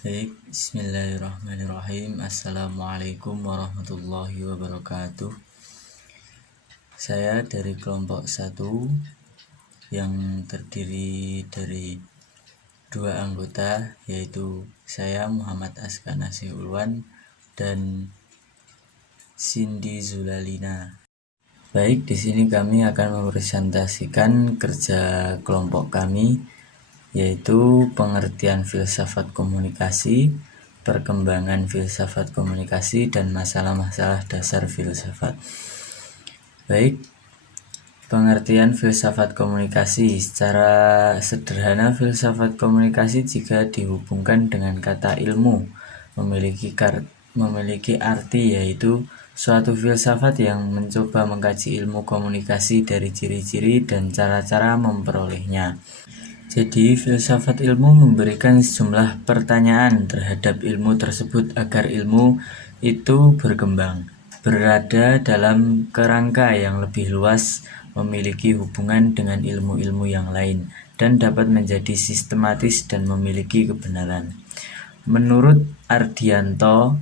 Baik, bismillahirrahmanirrahim. Assalamualaikum warahmatullahi wabarakatuh. Saya dari kelompok 1 yang terdiri dari 2 anggota, yaitu saya Muhammad Askanasi Ulwan dan Cindy Zulalina. Baik, di sini kami akan mempresentasikan kerja kelompok kami, yaitu pengertian filsafat komunikasi, perkembangan filsafat komunikasi, dan masalah-masalah dasar filsafat. Baik, pengertian filsafat komunikasi. Secara sederhana, filsafat komunikasi jika dihubungkan dengan kata ilmu memiliki arti, yaitu suatu filsafat yang mencoba mengkaji ilmu komunikasi dari ciri-ciri dan cara-cara memperolehnya. Jadi, filsafat ilmu memberikan sejumlah pertanyaan terhadap ilmu tersebut agar ilmu itu berkembang, berada dalam kerangka yang lebih luas, memiliki hubungan dengan ilmu-ilmu yang lain, dan dapat menjadi sistematis dan memiliki kebenaran. Menurut Ardianto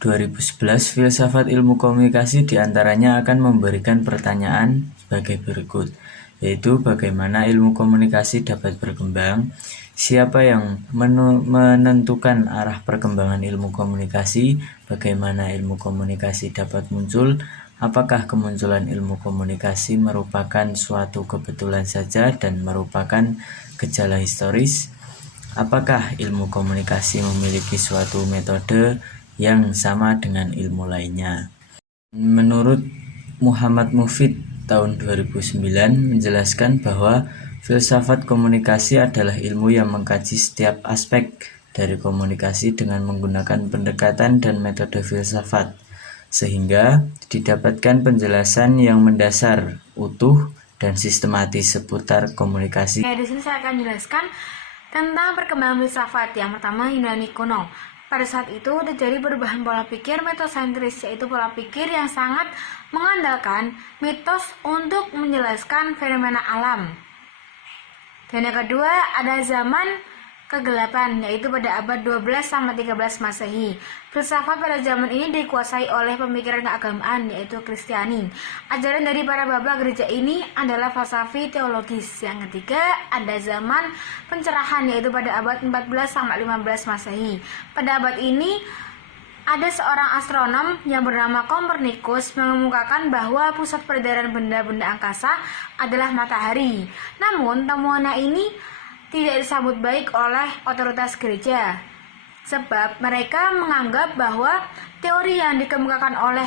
2011, filsafat ilmu komunikasi diantaranya akan memberikan pertanyaan sebagai berikut, yaitu bagaimana ilmu komunikasi dapat berkembang, siapa yang menentukan arah perkembangan ilmu komunikasi, bagaimana ilmu komunikasi dapat muncul, apakah kemunculan ilmu komunikasi merupakan suatu kebetulan saja dan merupakan gejala historis, apakah ilmu komunikasi memiliki suatu metode yang sama dengan ilmu lainnya. Menurut Muhammad Mufid tahun 2009 menjelaskan bahwa filsafat komunikasi adalah ilmu yang mengkaji setiap aspek dari komunikasi dengan menggunakan pendekatan dan metode filsafat, sehingga didapatkan penjelasan yang mendasar, utuh, dan sistematis seputar komunikasi. Di sini saya akan jelaskan tentang perkembangan filsafat. Yang pertama, Yunani kuno. Pada saat itu terjadi perubahan pola pikir metosentris, yaitu pola pikir yang sangat mengandalkan mitos untuk menjelaskan fenomena alam. Dan yang kedua, ada zaman kegelapan, yaitu pada abad 12-13 Masehi. Filsafat pada zaman ini dikuasai oleh pemikiran keagamaan, yaitu Kristiani. Ajaran dari para bapa gereja ini adalah falsafi teologis. Yang ketiga, ada zaman pencerahan, yaitu pada abad 14-15 Masehi. Pada abad ini ada seorang astronom yang bernama Kopernikus mengemukakan bahwa pusat peredaran benda-benda angkasa adalah matahari. Namun, temuannya ini tidak disambut baik oleh otoritas gereja, sebab mereka menganggap bahwa teori yang dikemukakan oleh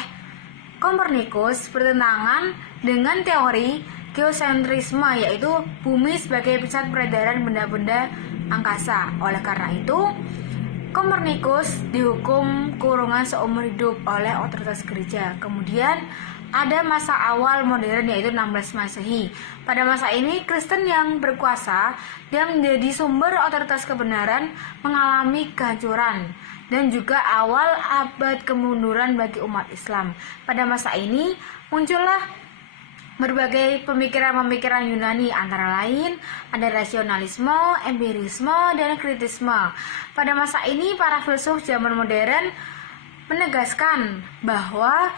Kopernikus bertentangan dengan teori geosentrisme, yaitu bumi sebagai pusat peredaran benda-benda angkasa. Oleh karena itu, Kopernikus dihukum kurungan seumur hidup oleh otoritas gereja. Kemudian ada masa awal modern, yaitu 16 Masehi. Pada masa ini, Kristen yang berkuasa dan menjadi sumber otoritas kebenaran mengalami kehancuran dan juga awal abad kemunduran bagi umat Islam. Pada masa ini muncullah berbagai pemikiran-pemikiran Yunani, antara lain ada rasionalisme, empirisme, dan kritisme. Pada masa ini, para filsuf zaman modern menegaskan bahwa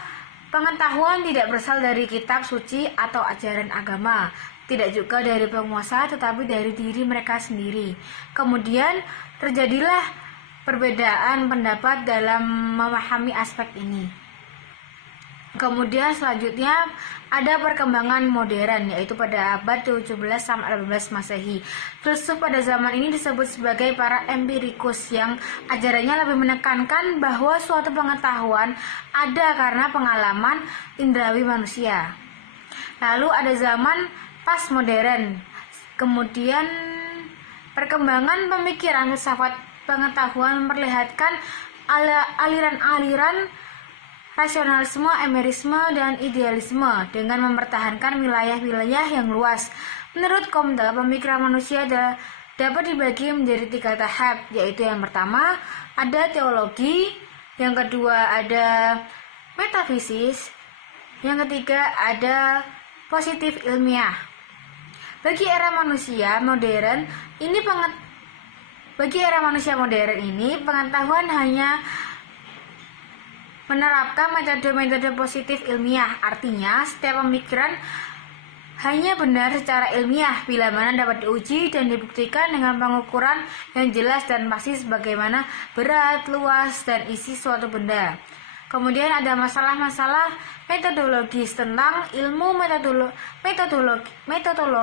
pengetahuan tidak berasal dari kitab suci atau ajaran agama, tidak juga dari penguasa, tetapi dari diri mereka sendiri. Kemudian terjadilah perbedaan pendapat dalam memahami aspek ini. Kemudian selanjutnya ada perkembangan modern, yaitu pada abad 17-18 Masehi. Filsuf pada zaman ini disebut sebagai para empirikus, yang ajarannya lebih menekankan bahwa suatu pengetahuan ada karena pengalaman indrawi manusia. Lalu ada zaman postmodern. Kemudian perkembangan pemikiran filsafat pengetahuan memperlihatkan aliran-aliran rasionalisme, empirisme, dan idealisme dengan mempertahankan wilayah-wilayah yang luas. Menurut Comte, pemikiran manusia dapat dibagi menjadi 3 tahap, yaitu yang pertama ada teologi, yang kedua ada metafisis, yang ketiga ada positif ilmiah. Bagi era manusia modern, ini Bagi era manusia modern ini, pengetahuan hanya menerapkan metode-metode positif ilmiah. Artinya, setiap pemikiran hanya benar secara ilmiah bila mana dapat diuji dan dibuktikan dengan pengukuran yang jelas dan pasti sebagaimana berat, luas, dan isi suatu benda. Kemudian ada masalah-masalah metodologis tentang ilmu metodologi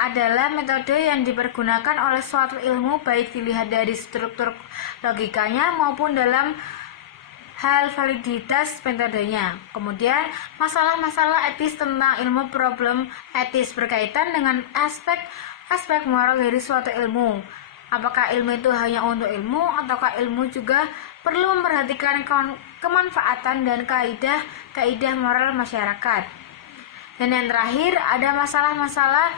adalah metode yang dipergunakan oleh suatu ilmu baik dilihat dari struktur logikanya maupun dalam hal validitas metodenya. Kemudian masalah-masalah etis tentang ilmu problem etis berkaitan dengan aspek moral dari suatu ilmu. Apakah ilmu itu hanya untuk ilmu ataukah ilmu juga perlu memperhatikan kemanfaatan dan kaidah moral masyarakat. Dan yang terakhir ada masalah-masalah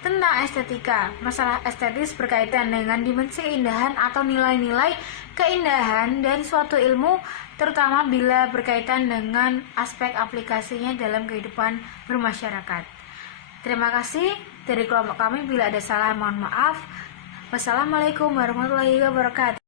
tentang estetika. Masalah estetis berkaitan dengan dimensi keindahan atau nilai-nilai keindahan dan suatu ilmu, terutama bila berkaitan dengan aspek aplikasinya dalam kehidupan bermasyarakat. Terima kasih dari kelompok kami. Bila ada salah, mohon maaf. Wassalamualaikum warahmatullahi wabarakatuh.